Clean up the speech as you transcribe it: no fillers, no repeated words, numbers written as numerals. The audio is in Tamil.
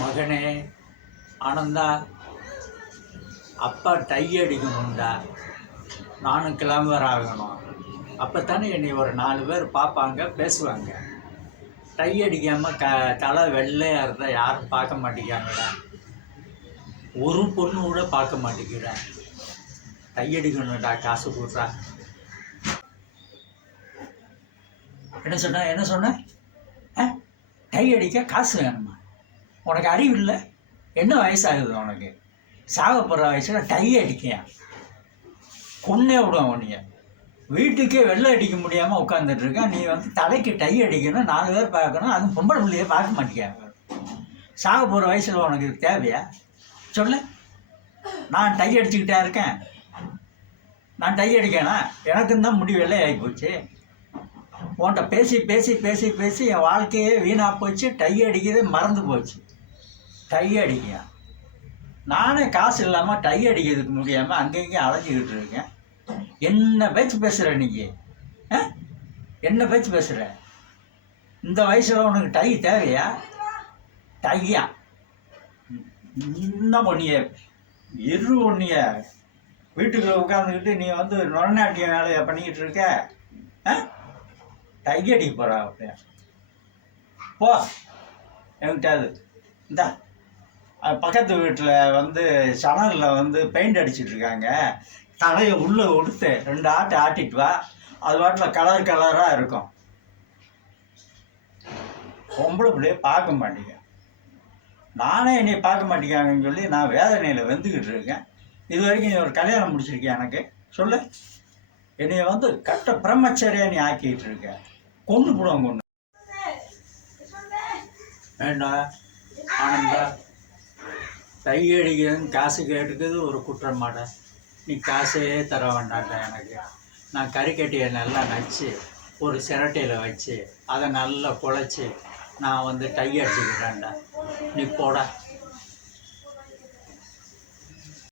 மகனே ஆனந்தா, அப்பா டை அடிக்கணும்டா, நானும் கிளம்பர் ஆகணும். அப்போ தானே என்னை ஒரு 4 பேர் பார்ப்பாங்க, பேசுவாங்க. டை அடிக்காமல் தலை வெள்ளையாக இருந்தால் யாரும் பார்க்க மாட்டேங்கிறாங்கடா. ஒரு பொண்ணு கூட பார்க்க மாட்டேங்கிறா. டை அடிக்கணும்டா, காசு கொடுறா. என்ன சொன்ன டை அடிக்க காசு வேணுமா? உனக்கு அறிவு இல்லை? என்ன வயசாகுது உனக்கு? சாகப்படுற வயசில் டை அடிக்கியா? கொன்னே விடுவோம் உன்னைய. வீட்டுக்கே வெள்ளை அடிக்க முடியாமல் உட்காந்துட்ருக்கேன். நீ தலைக்கு டை அடிக்கணும், 4 பேர் பார்க்கணும், அதுவும் பொம்பளை பிள்ளையே பார்க்க மாட்டேங்க. சாக போகிற வயசில் உனக்கு தேவையா? சொல்லு. நான் டை அடிச்சுக்கிட்டே இருக்கேன். நான் டை அடிக்கேனா? எனக்கும் தான் முடி வெள்ளை ஆகி போச்சு. உன்கிட்ட பேசி பேசி பேசி பேசி என் வாழ்க்கையே வீணாக போச்சு. டை அடிக்கிறதே மறந்து போச்சு. டை அடிக்கியா? நானே காசு இல்லாமல் டை அடிக்கிறதுக்கு முடியாமல் அங்கேயும் அலைஞ்சிக்கிட்டு இருக்கேன். என்ன பேச்சு பேசுகிற நீங்க? என்ன பேச்சு பேசுகிற? இந்த வயசில் உனக்கு டை தேவையா? டையா இன்னும் ஒன்றிய ஒன்றிய வீட்டுக்குள்ளே உட்காந்துக்கிட்டு நீ நுரநாட்டிய வேலையை பண்ணிக்கிட்டு இருக்க. டை அடிக்க போகிறா அப்படியா? போ என்கிட்டாது. இந்தா பக்கத்து வீட்டில் சணலில் பெயிண்ட் அடிச்சிட்ருக்காங்க. தலையை உள்ளே கொடுத்து 2 ஆட்டு ஆட்டிட்டு வா. அது வாட்டில் கலர் கலராக இருக்கும். பொம்பளை பிள்ளைய பார்க்க மாட்டேங்க. நானே என்னை பார்க்க மாட்டேங்காங்கன்னு சொல்லி நான் வேதனையில் வெந்துக்கிட்டு இருக்கேன். இது வரைக்கும் நீ ஒரு கல்யாணம் முடிச்சிருக்கியா? எனக்கு சொல்லு. என்னைய கட்ட பிரம்மச்சரியா நீ ஆக்கிட்டு இருக்க. கொண்டு போடுவாங்க கொண்டு. வேண்டாம் ஆனந்தா, டை அடிக்கிறதுன்னு காசு கேட்டுக்கிறது ஒரு குற்றமாட. நீ காசே தர வேண்டாம்டா எனக்கு. நான் கறிக்கட்டியை நல்லா நச்சு ஒரு சிரட்டையில் வச்சு அதை நல்லா குழச்சி நான் டை அடிச்சுக்கிறேன்டா. நீ போடா.